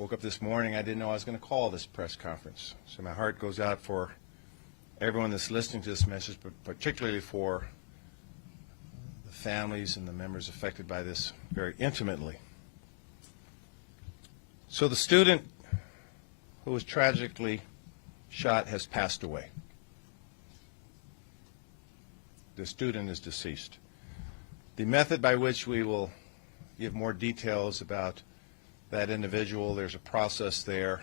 woke up this morning, I didn't know I was going to call this press conference. So my heart goes out for everyone that's listening to this message, but particularly for the families and the members affected by this very intimately. So the student who was tragically shot has passed away. The student is deceased. The method by which we will give more details about that individual, there's a process there,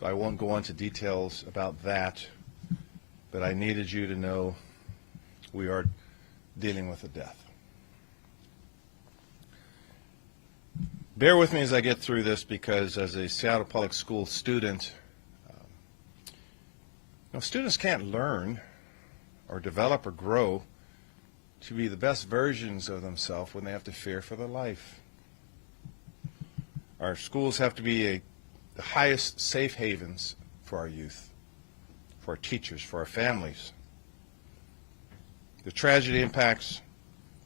so I won't go into details about that, but I needed you to know we are dealing with a death. Bear with me as I get through this, because as a Seattle Public School student, students can't learn or develop or grow to be the best versions of themselves when they have to fear for their life. Our schools have to be the highest safe havens for our youth, for our teachers, for our families. The tragedy impacts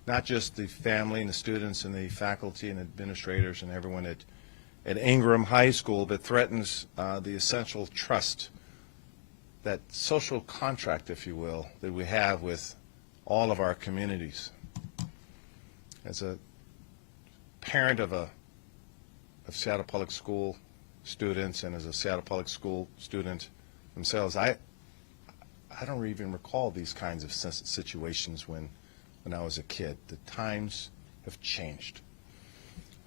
not just the family and the students and the faculty and administrators and everyone at Ingraham High School, but threatens the essential trust, that social contract, if you will, that we have with all of our communities. As a parent of Seattle Public School students, and as a Seattle Public School student themselves, I don't even recall these kinds of situations when I was a kid. The times have changed.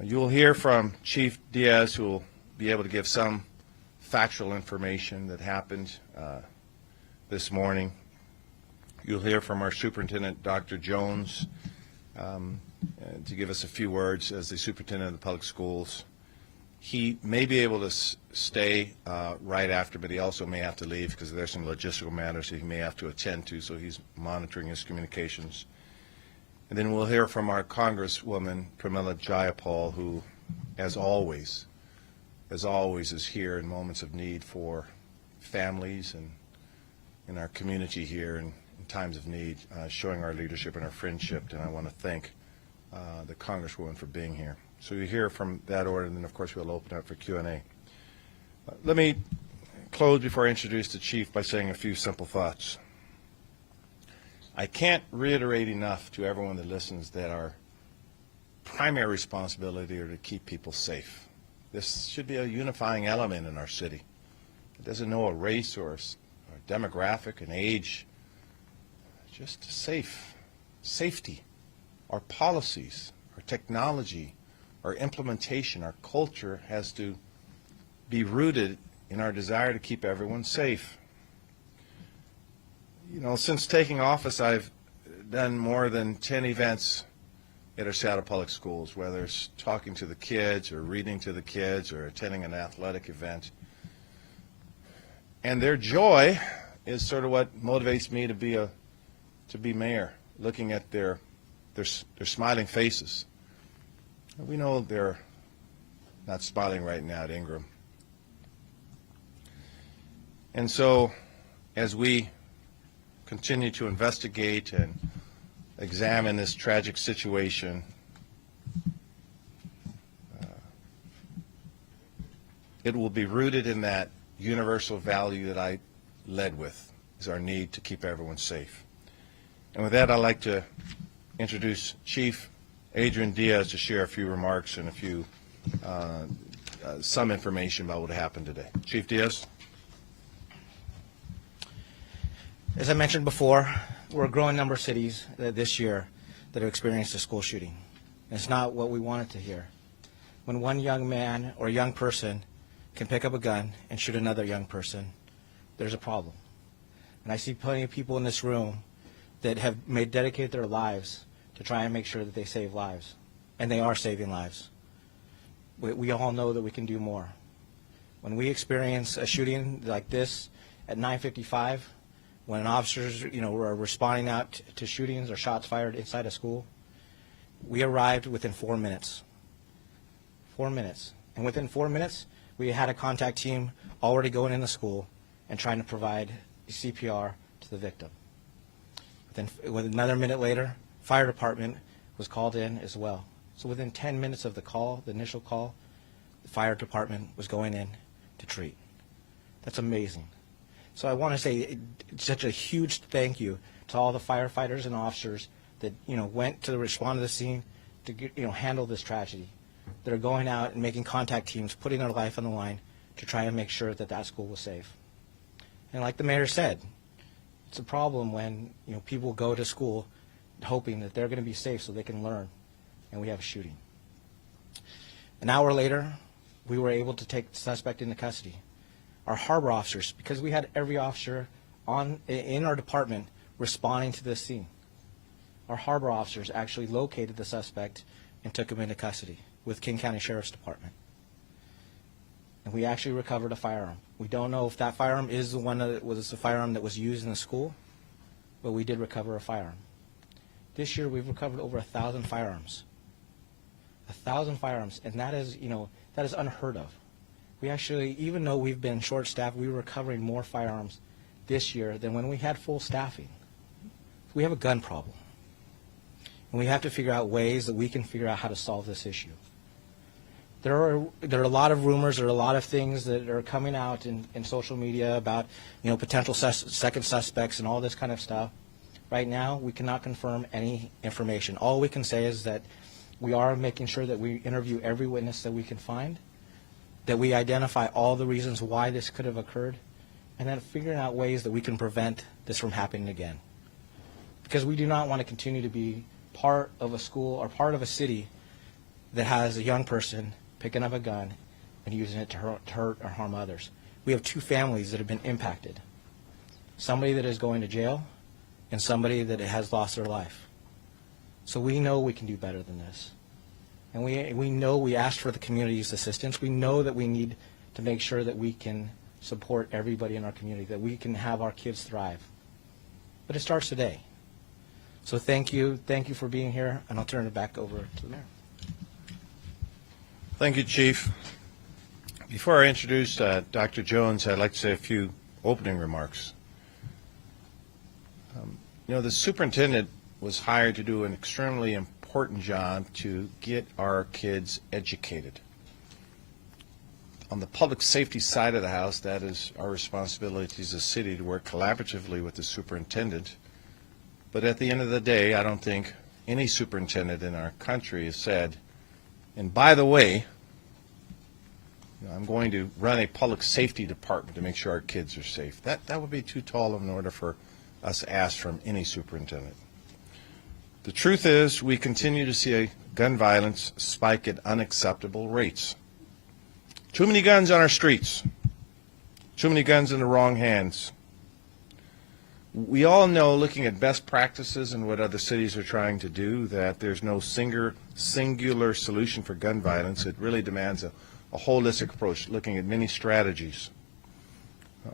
You'll hear from Chief Diaz, who will be able to give some factual information that happened this morning. You'll hear from our Superintendent, Dr. Jones, to give us a few words as the Superintendent of the Public Schools. He may be able to stay right after, but he also may have to leave because there's some logistical matters he may have to attend to, so he's monitoring his communications. And then we'll hear from our Congresswoman, Pramila Jayapal, who, as always, is here in moments of need for families and in our community here in times of need, showing our leadership and our friendship. And I want to thank the Congresswoman for being here. So you hear from that order, and then, of course, we'll open up for Q&A. Let me close before I introduce the Chief by saying a few simple thoughts. I can't reiterate enough to everyone that listens that our primary responsibility is to keep people safe. This should be a unifying element in our city. It doesn't know a race or a demographic, an age, just safety. Our policies, our technology, our implementation, our culture has to be rooted in our desire to keep everyone safe. Since taking office, I've done more than 10 events at our Seattle Public Schools, whether it's talking to the kids or reading to the kids or attending an athletic event. And their joy is sort of what motivates me to be mayor, looking at their smiling faces. We know they're not smiling right now at Ingraham. And so, as we continue to investigate and examine this tragic situation, it will be rooted in that universal value that I led with, is our need to keep everyone safe. And with that, I'd like to introduce Chief Adrian Diaz to share a few remarks and some information about what happened today. Chief Diaz. As I mentioned before, we're a growing number of cities this year that have experienced a school shooting. And it's not what we wanted to hear. When one young man or young person can pick up a gun and shoot another young person, there's a problem. And I see plenty of people in this room that have dedicated their lives to try and make sure that they save lives. And they are saving lives. We all know that we can do more. When we experience a shooting like this at 9:55, when officers, were responding out to shootings or shots fired inside a school, we arrived within 4 minutes. 4 minutes. And within 4 minutes, we had a contact team already going in the school and trying to provide CPR to the victim. With another minute later, fire department was called in as well. So within 10 minutes of the call, the initial call, fire department was going in to treat. That's amazing. So I want to say such a huge thank you to all the firefighters and officers that went to respond to the scene to handle this tragedy. That are going out and making contact teams, putting their life on the line to try and make sure that that school was safe. And like the mayor said, it's a problem when people go to school hoping that they're going to be safe so they can learn, and we have a shooting. An hour later, we were able to take the suspect into custody. Our harbor officers, because we had every officer in our department responding to this scene, our harbor officers actually located the suspect and took him into custody with King County Sheriff's Department. And we actually recovered a firearm. We don't know if that firearm is the one that was the firearm that was used in the school, but we did recover a firearm. This year we've recovered over 1,000 firearms. 1,000 firearms, and that is, that is unheard of. We actually, even though we've been short-staffed, we were recovering more firearms this year than when we had full staffing. We have a gun problem, and we have to figure out ways that we can figure out how to solve this issue. There are a lot of rumors, there are a lot of things that are coming out in social media about potential second suspects and all this kind of stuff. Right now, we cannot confirm any information. All we can say is that we are making sure that we interview every witness that we can find, that we identify all the reasons why this could have occurred, and then figuring out ways that we can prevent this from happening again. Because we do not want to continue to be part of a school or part of a city that has a young person picking up a gun and using it to hurt or harm others. We have two families that have been impacted. Somebody that is going to jail and somebody that has lost their life. So we know we can do better than this. And we know we asked for the community's assistance. We know that we need to make sure that we can support everybody in our community, that we can have our kids thrive. But it starts today. So thank you for being here, and I'll turn it back over to the mayor. Thank you, Chief. Before I introduce Dr. Jones, I'd like to say a few opening remarks. The superintendent was hired to do an extremely important job to get our kids educated. On the public safety side of the house, that is our responsibility as a city to work collaboratively with the superintendent. But at the end of the day, I don't think any superintendent in our country has said, and by the way, I'm going to run a public safety department to make sure our kids are safe. That would be too tall of an order for us to ask from any superintendent. The truth is, we continue to see a gun violence spike at unacceptable rates. Too many guns on our streets. Too many guns in the wrong hands. We all know, looking at best practices and what other cities are trying to do, that there's no singular solution for gun violence. It really demands a holistic approach, looking at many strategies.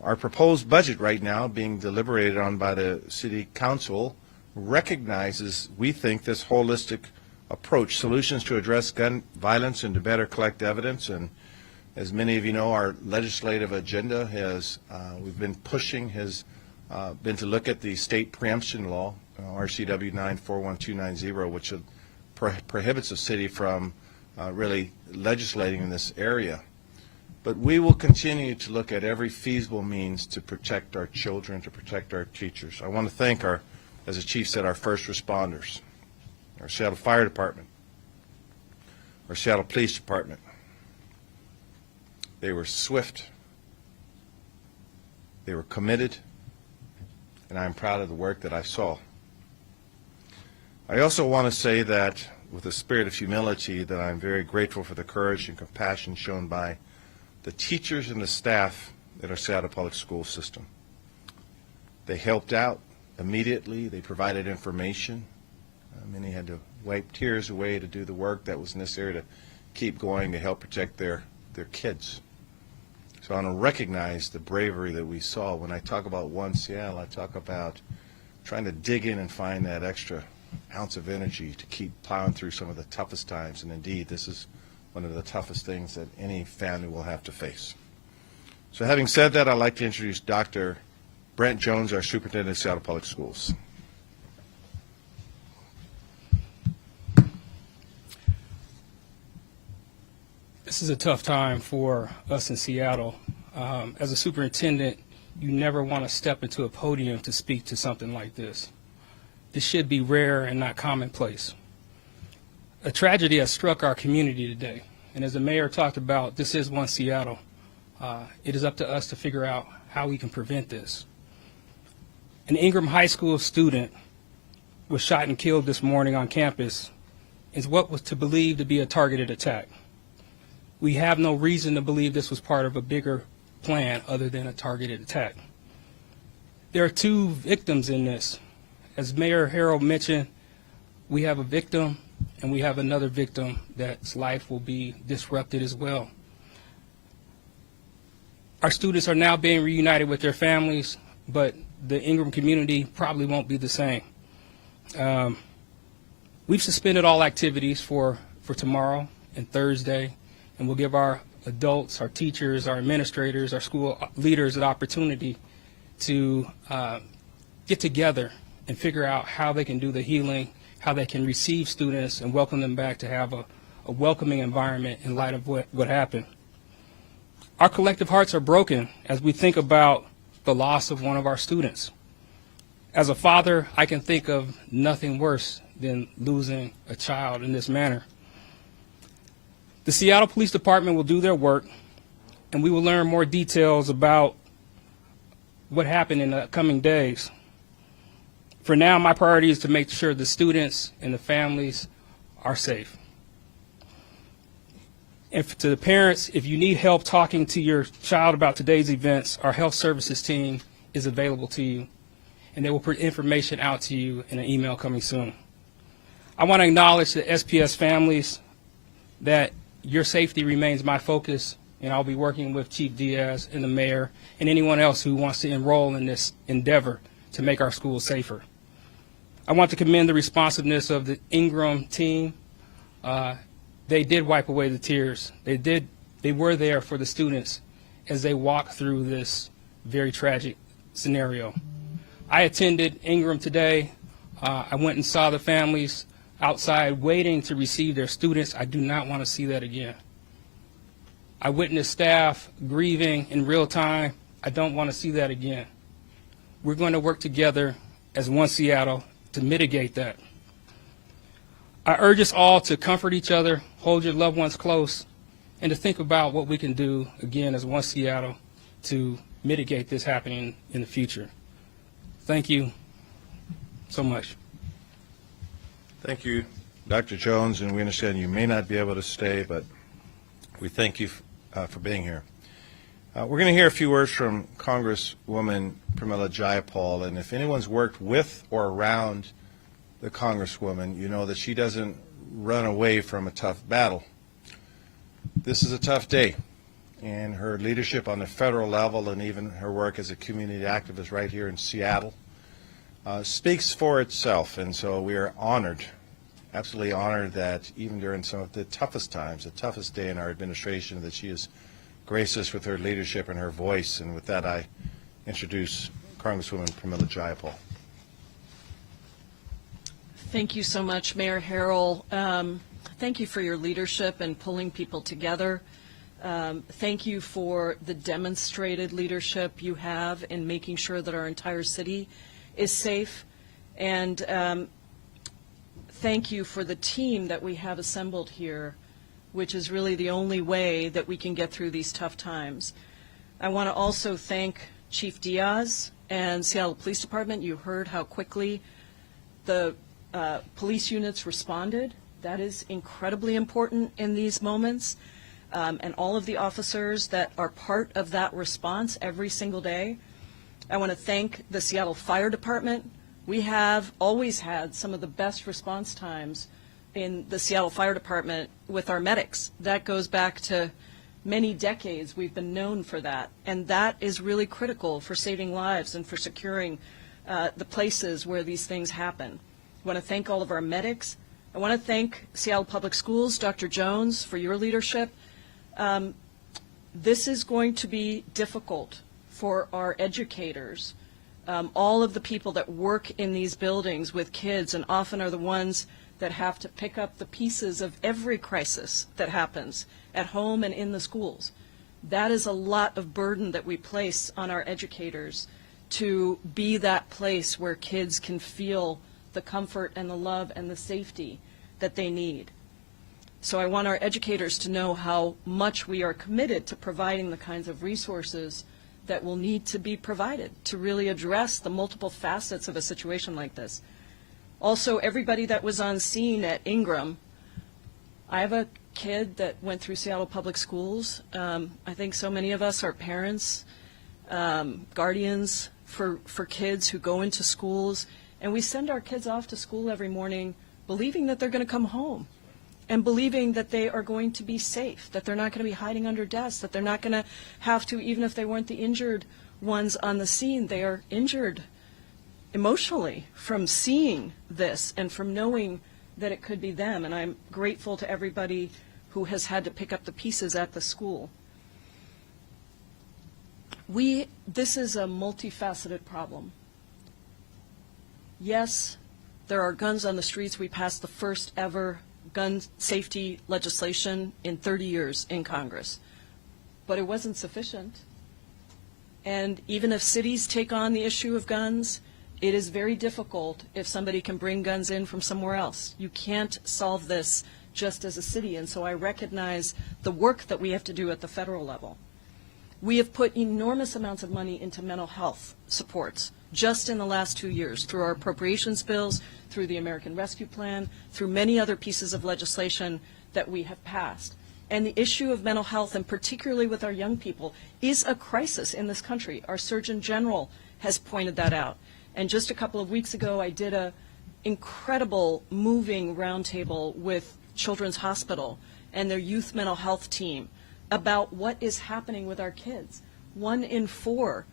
Our proposed budget right now, being deliberated on by the City Council, recognizes, we think, this holistic approach, solutions to address gun violence and to better collect evidence. And as many of you know, our legislative agenda we've been pushing has been to look at the state preemption law, RCW 941290, which prohibits the city from really legislating in this area. But we will continue to look at every feasible means to protect our children, to protect our teachers. I want to thank as the chief said, our first responders, our Seattle Fire Department, our Seattle Police Department. They were swift, they were committed, and I'm proud of the work that I saw. I also want to say that with a spirit of humility that I'm very grateful for the courage and compassion shown by the teachers and the staff at our Seattle Public School system. They helped out immediately. They provided information. Many had to wipe tears away to do the work that was necessary to keep going to help protect their kids. So I want to recognize the bravery that we saw. When I talk about One Seattle, I talk about trying to dig in and find that extra ounce of energy to keep plowing through some of the toughest times. And indeed, this is one of the toughest things that any family will have to face. So having said that, I'd like to introduce Dr. Brent Jones, our superintendent of Seattle Public Schools. This is a tough time for us in Seattle. As a superintendent, you never want to step into a podium to speak to something like this. This should be rare and not commonplace. A tragedy has struck our community today, and as the mayor talked about, this is one Seattle. It is up to us to figure out how we can prevent this. An Ingraham High School student was shot and killed this morning on campus in what was to believe to be a targeted attack. We have no reason to believe this was part of a bigger plan other than a targeted attack. There are two victims in this. As Mayor Harrell mentioned, we have a victim and we have another victim that's life will be disrupted as well. Our students are now being reunited with their families, but the Ingraham community probably won't be the same. We've suspended all activities for tomorrow and Thursday, and we'll give our adults, our teachers, our administrators, our school leaders an opportunity to get together and figure out how they can do the healing, how they can receive students and welcome them back to have a welcoming environment in light of what happened. Our collective hearts are broken as we think about the loss of one of our students. As a father, I can think of nothing worse than losing a child in this manner. The Seattle Police Department will do their work, and we will learn more details about what happened in the coming days. For now, my priority is to make sure the students and the families are safe. And to the parents, if you need help talking to your child about today's events, our health services team is available to you, and they will put information out to you in an email coming soon. I want to acknowledge the SPS families that your safety remains my focus, and I'll be working with Chief Diaz and the mayor and anyone else who wants to enroll in this endeavor to make our schools safer. I want to commend the responsiveness of the Ingraham team. They did wipe away the tears. They were there for the students as they walked through this very tragic scenario. I attended Ingraham today. I went and saw the families outside waiting to receive their students. I do not want to see that again. I witnessed staff grieving in real time. I don't want to see that again. We're going to work together as one Seattle to mitigate that. I urge us all to comfort each other, hold your loved ones close, and to think about what we can do, again, as one Seattle to mitigate this happening in the future. Thank you so much. Thank you, Dr. Jones, and we understand you may not be able to stay, but we thank you for being here. We're going to hear a few words from Congresswoman Pramila Jayapal, and if anyone's worked with or around the Congresswoman, you know that she doesn't run away from a tough battle. This is a tough day, and her leadership on the federal level and even her work as a community activist right here in Seattle speaks for itself, and so we are honored, absolutely honored that even during some of the toughest times, the toughest day in our administration, that she has graced us with her leadership and her voice. And with that, I introduce Congresswoman Pramila Jayapal. Thank you so much, Mayor Harrell. Thank you for your leadership and pulling people together. Thank you for the demonstrated leadership you have in making sure that our entire city is safe. And thank you for the team that we have assembled here, which is really the only way that we can get through these tough times. I want to also thank Chief Diaz and Seattle Police Department. You heard how quickly the police units responded. That is incredibly important in these moments. And all of the officers that are part of that response every single day. I want to thank the Seattle Fire Department. We have always had some of the best response times in the Seattle Fire Department with our medics. That goes back to many decades. We've been known for that. And that is really critical for saving lives and for securing the places where these things happen. I want to thank all of our medics. I want to thank Seattle Public Schools, Dr. Jones, for your leadership. This is going to be difficult for our educators. All of the people that work in these buildings with kids and often are the ones that have to pick up the pieces of every crisis that happens at home and in the schools. That is a lot of burden that we place on our educators to be that place where kids can feel the comfort and the love and the safety that they need. So I want our educators to know how much we are committed to providing the kinds of resources that will need to be provided to really address the multiple facets of a situation like this. Also, everybody that was on scene at Ingraham, I have a kid that went through Seattle Public Schools. I think so many of us are parents, guardians for kids who go into schools, and we send our kids off to school every morning believing that they're going to come home and believing that they are going to be safe, that they're not going to be hiding under desks, that they're not going to have to, even if they weren't the injured ones on the scene, they are injured emotionally from seeing this and from knowing that it could be them. And I'm grateful to everybody who has had to pick up the pieces at the school. This is a multifaceted problem. Yes, there are guns on the streets. We passed the first ever gun safety legislation in 30 years in Congress. But it wasn't sufficient. And even if cities take on the issue of guns, it is very difficult if somebody can bring guns in from somewhere else. You can't solve this just as a city, and so I recognize the work that we have to do at the federal level. We have put enormous amounts of money into mental health supports just in the last 2 years through our appropriations bills, through the American Rescue Plan, through many other pieces of legislation that we have passed. And the issue of mental health, and particularly with our young people, is a crisis in this country. Our Surgeon General has pointed that out. And just a couple of weeks ago, I did an incredible, moving roundtable with Children's Hospital and their youth mental health team about what is happening with our kids. 1 in 4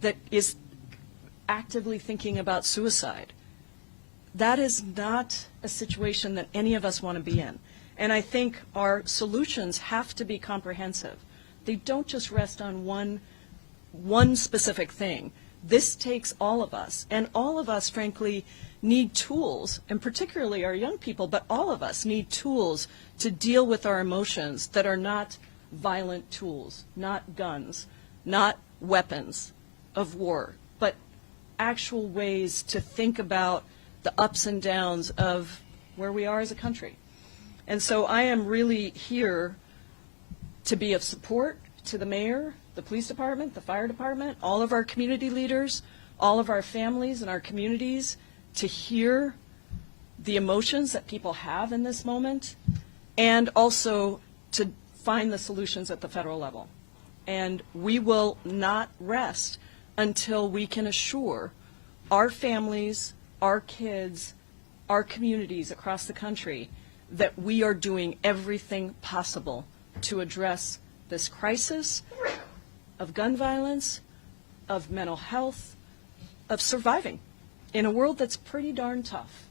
that is actively thinking about suicide. That is not a situation that any of us want to be in. And I think our solutions have to be comprehensive. They don't just rest on one specific thing. This takes all of us, and all of us, frankly, need tools, and particularly our young people, but all of us need tools to deal with our emotions that are not violent tools, not guns, not weapons of war, but actual ways to think about the ups and downs of where we are as a country. And so I am really here to be of support to the mayor, the police department, the fire department, all of our community leaders, all of our families and our communities, to hear the emotions that people have in this moment, and also to find the solutions at the federal level. And we will not rest until we can assure our families, our kids, our communities across the country that we are doing everything possible to address this crisis of gun violence, of mental health, of surviving in a world that's pretty darn tough.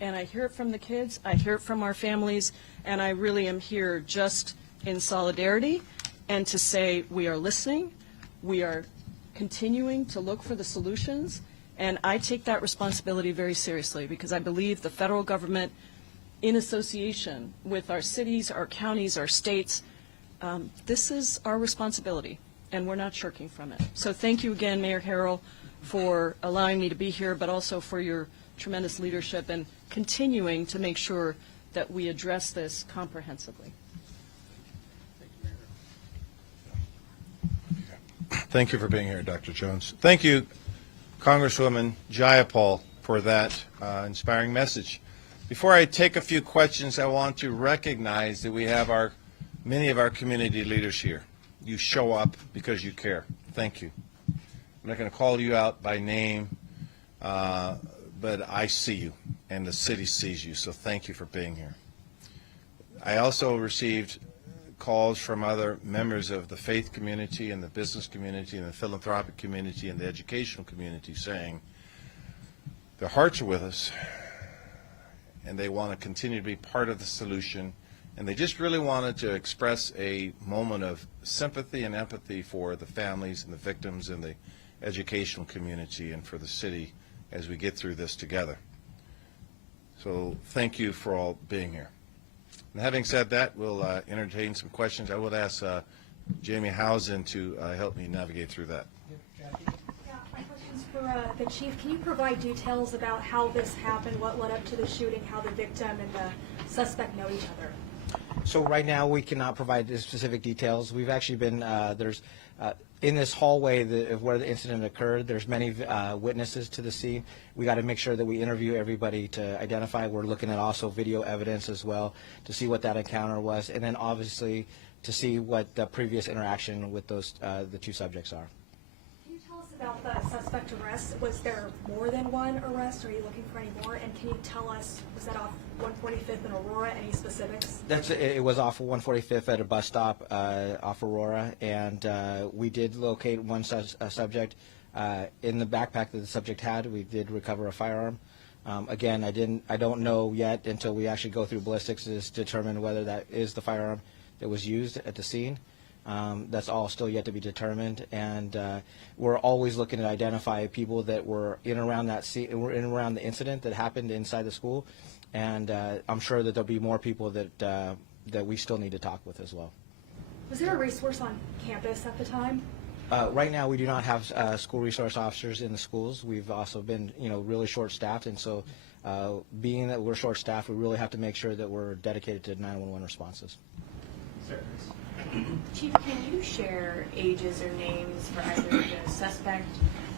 And I hear it from the kids, I hear it from our families, and I really am here just in solidarity and to say we are listening, we are continuing to look for the solutions, and I take that responsibility very seriously because I believe the federal government, in association with our cities, our counties, our states, this is our responsibility, and we're not shirking from it. So thank you again, Mayor Harrell, for allowing me to be here, but also for your tremendous leadership and continuing to make sure that we address this comprehensively. Thank you for being here, Dr. Jones. Thank you, Congresswoman Jayapal, for that inspiring message. Before I take a few questions, I want to recognize that we have many of our community leaders here. You show up because you care. Thank you. I'm not going to call you out by name, but I see you, and the city sees you, so thank you for being here. I also received calls from other members of the faith community and the business community and the philanthropic community and the educational community saying their hearts are with us and they want to continue to be part of the solution, and they just really wanted to express a moment of sympathy and empathy for the families and the victims and the educational community and for the city as we get through this together. So thank you for all being here. And having said that, we'll entertain some questions. I would ask Jamie Housen to help me navigate through that. Yeah, my question's for the chief. Can you provide details about how this happened, what led up to the shooting, how the victim and the suspect know each other? So right now, we cannot provide the specific details. We've actually been, in this hallway of where the incident occurred, there's many witnesses to the scene. We got to make sure that we interview everybody to identify. We're looking at also video evidence as well to see what that encounter was, and then obviously to see what the previous interaction with those the two subjects are. Can you tell us about the suspect arrest? Was there more than one arrest? Are you looking for any more? And can you tell us, was that off 145th and Aurora? Any specifics? It was off of 145th at a bus stop off Aurora, and we did locate one subject in the backpack that the subject had. We did recover a firearm. Again, I don't know yet until we actually go through ballistics to determine whether that is the firearm that was used at the scene. That's all still yet to be determined, and we're always looking to identify people that were in around that were in around the incident that happened inside the school, and I'm sure that there'll be more people that we still need to talk with as well. Was there a resource on campus at the time? Right now, we do not have school resource officers in the schools. We've also been, really short-staffed, and so being that we're short-staffed, we really have to make sure that we're dedicated to 911 responses. Chief, can you share ages or names for either the suspect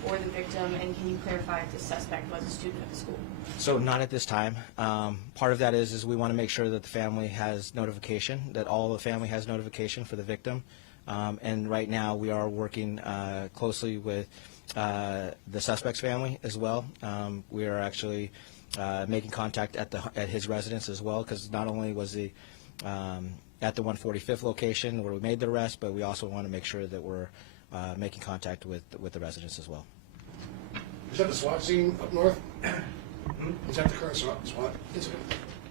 or the victim, and can you clarify if the suspect was a student at the school? So not at this time. Part of that is we want to make sure that the family has notification, that all the family has notification for the victim. And right now we are working closely with the suspect's family as well. We are actually making contact at his residence as well, because not only was he at the 145th location where we made the arrest, but we also want to make sure that we're making contact with the residents as well. Is that the SWAT scene up north? Is that the current SWAT incident?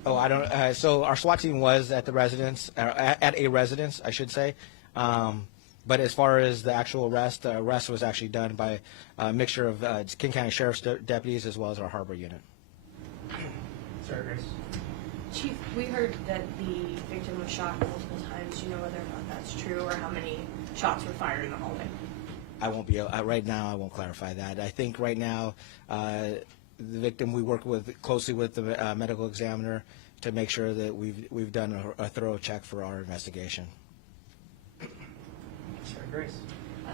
Oh, I don't. So our SWAT team was at the residence, at a residence, I should say. But as far as the actual arrest, the arrest was actually done by a mixture of King County Sheriff's deputies as well as our Harbor unit. Chief, we heard that the victim was shot multiple times. Do you know whether or not that's true, or how many shots were fired in the hallway? I won't be right now. I won't clarify that. I think right now the victim, we work closely with the medical examiner to make sure that we've done a thorough check for our investigation.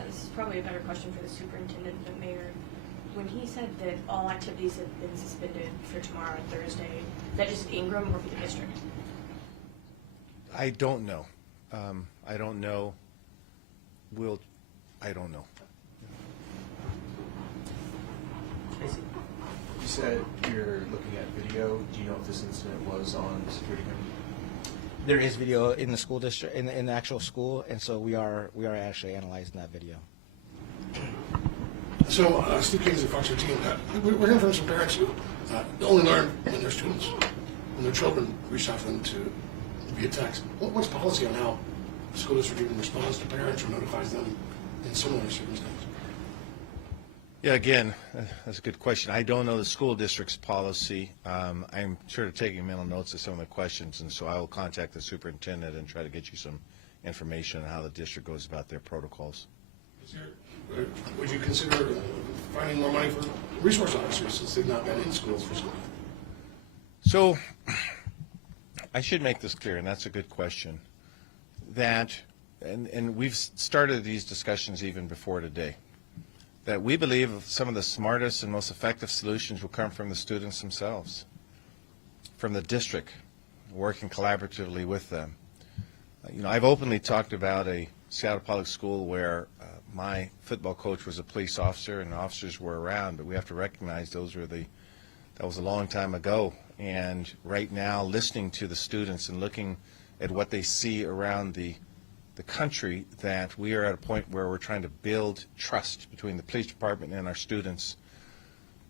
This is probably a better question for the superintendent, but Mayor, when he said that all activities have been suspended for tomorrow and Thursday, is that just Ingram or for the district? I don't know. I don't know. I don't know. You said you're looking at video. Do you know if this incident was on security camera? There is video in the school district, in the actual school, and so we are actually analyzing that video. So, Steve King is the Foxer team. We're hearing from some parents who only learn when their students, when their children reach out to them via text. What's policy on how the school district even responds to parents or notifies them in similar circumstances? Yeah, again, that's a good question. I don't know the school district's policy. I'm sort of taking mental notes of some of the questions, and so I will contact the superintendent and try to get you some information on how the district goes about their protocols. Would you consider finding more money for resource officers since they've not been in schools for so long? So I should make this clear, and that's a good question, that, and we've started these discussions even before today, that we believe some of the smartest and most effective solutions will come from the students themselves, from the district, working collaboratively with them. I've openly talked about a Seattle public school where my football coach was a police officer and officers were around, but we have to recognize that was a long time ago. And right now, listening to the students and looking at what they see around the country, that we are at a point where we're trying to build trust between the police department and our students.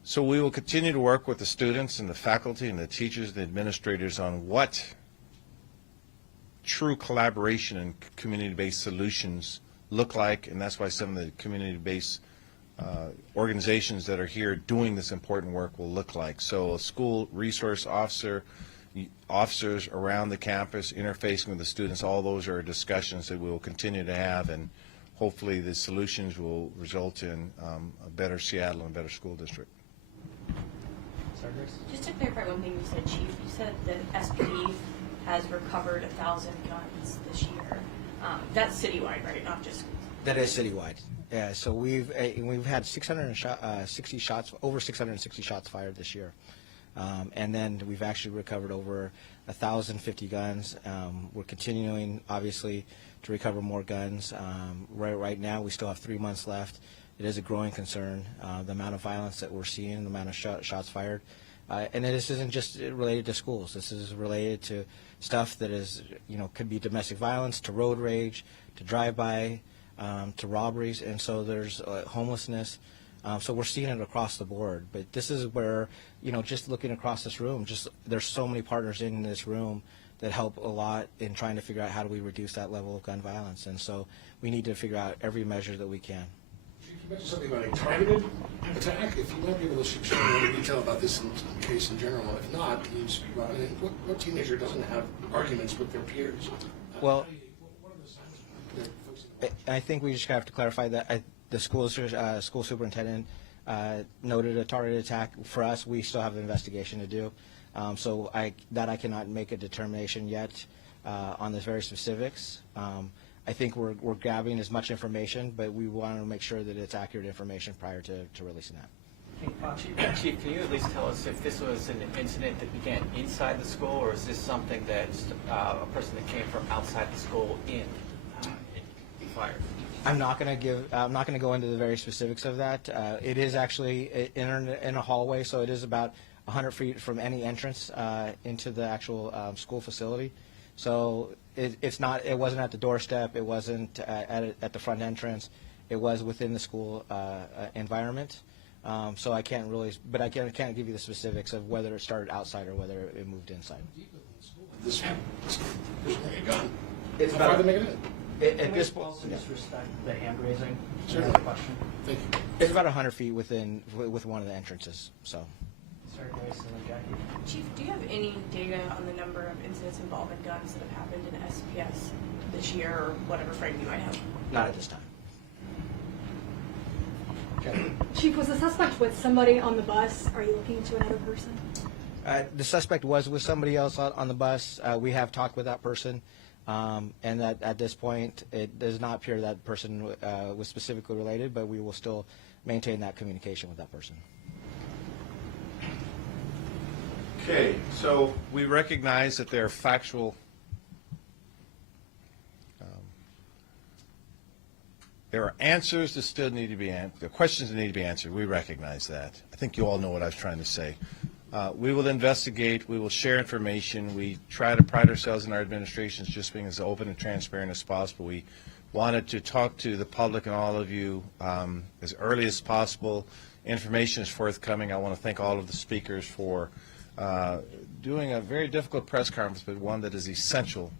So we will continue to work with the students and the faculty and the teachers and the administrators on what true collaboration and community-based solutions look like, and that's why some of the community-based organizations that are here doing this important work will look like. So a school resource officer, officers around the campus interfacing with the students, all those are discussions that we will continue to have, and hopefully the solutions will result in a better Seattle and a better school district. Just to clarify one thing you said, Chief, you said that SPD has recovered 1,000 guns this year. That's citywide, right? Not just schools. That is citywide. Yeah, so we've had 660 shots, over 660 shots fired this year, and then we've actually recovered over 1,050 guns. We're continuing, obviously, to recover more guns. Right now, we still have 3 months left. It is a growing concern, the amount of violence that we're seeing, the amount of shots fired. And this isn't just related to schools. This is related to stuff that is, could be domestic violence, to road rage, to drive-by, to robberies, and so there's homelessness. So we're seeing it across the board. But this is where, just looking across this room, there's so many partners in this room that help a lot in trying to figure out how do we reduce that level of gun violence. And so we need to figure out every measure that we can. You mentioned something about a targeted attack. If you might be able to share more detail about this case in general. If not, can you speak about it? What teenager doesn't have arguments with their peers? Well, what are the signs that folks in the I think we just have to clarify that the school superintendent noted a targeted attack. For us, we still have an investigation to do. So I cannot make a determination yet on the very specifics. I think we're gathering as much information, but we want to make sure that it's accurate information prior to releasing that. Chief, can you at least tell us if this was an incident that began inside the school, or is this something that a person that came from outside the school be fired? I'm not going to go into the very specifics of that. It is actually in a hallway, so it is about 100 feet from any entrance into the actual school facility. So it wasn't at the doorstep. It wasn't at the front entrance. It was within the school environment. So I can't really, but I can't give you the specifics of whether it started outside or whether it moved inside. This there's a gun. It's How far about are they making it? at this point. Also disrespect the hand raising. Certainly. Question. Thank you. It's about 100 feet with one of the entrances. So. Sorry, Grace and Jackie. Chief, do you have any data on the number of incidents involving guns that have happened in SPS this year, or whatever frame you might have? Not at this time. Chief, was the suspect with somebody on the bus? Are you looking into another person? The suspect was with somebody else on the bus. We have talked with that person, and that at this point, it does not appear that person was specifically related, but we will still maintain that communication with that person. Okay, so we recognize that there are factual there are answers that still need to be answered. There are questions that need to be answered. We recognize that. I think you all know what I was trying to say. We will investigate. We will share information. We try to pride ourselves in our administrations just being as open and transparent as possible. We wanted to talk to the public and all of you as early as possible. Information is forthcoming. I want to thank all of the speakers for doing a very difficult press conference, but one that is essential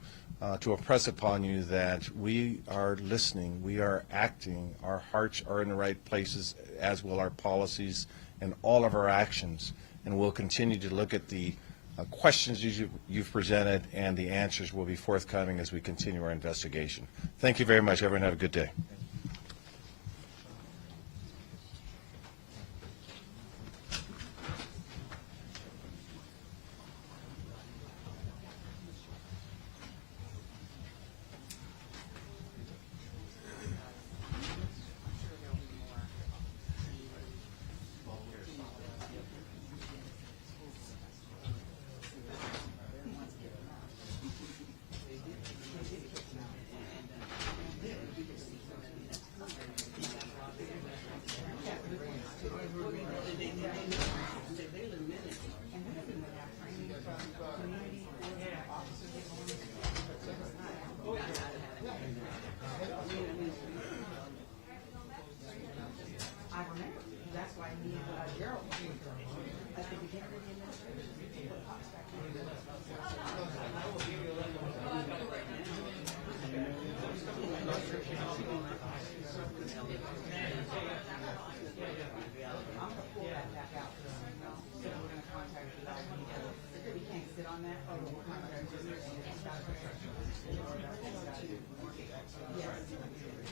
to impress upon you that we are listening, we are acting, our hearts are in the right places, as will our policies and all of our actions. And we'll continue to look at the questions you've presented, and the answers will be forthcoming as we continue our investigation. Thank you very much. Everyone have a good day.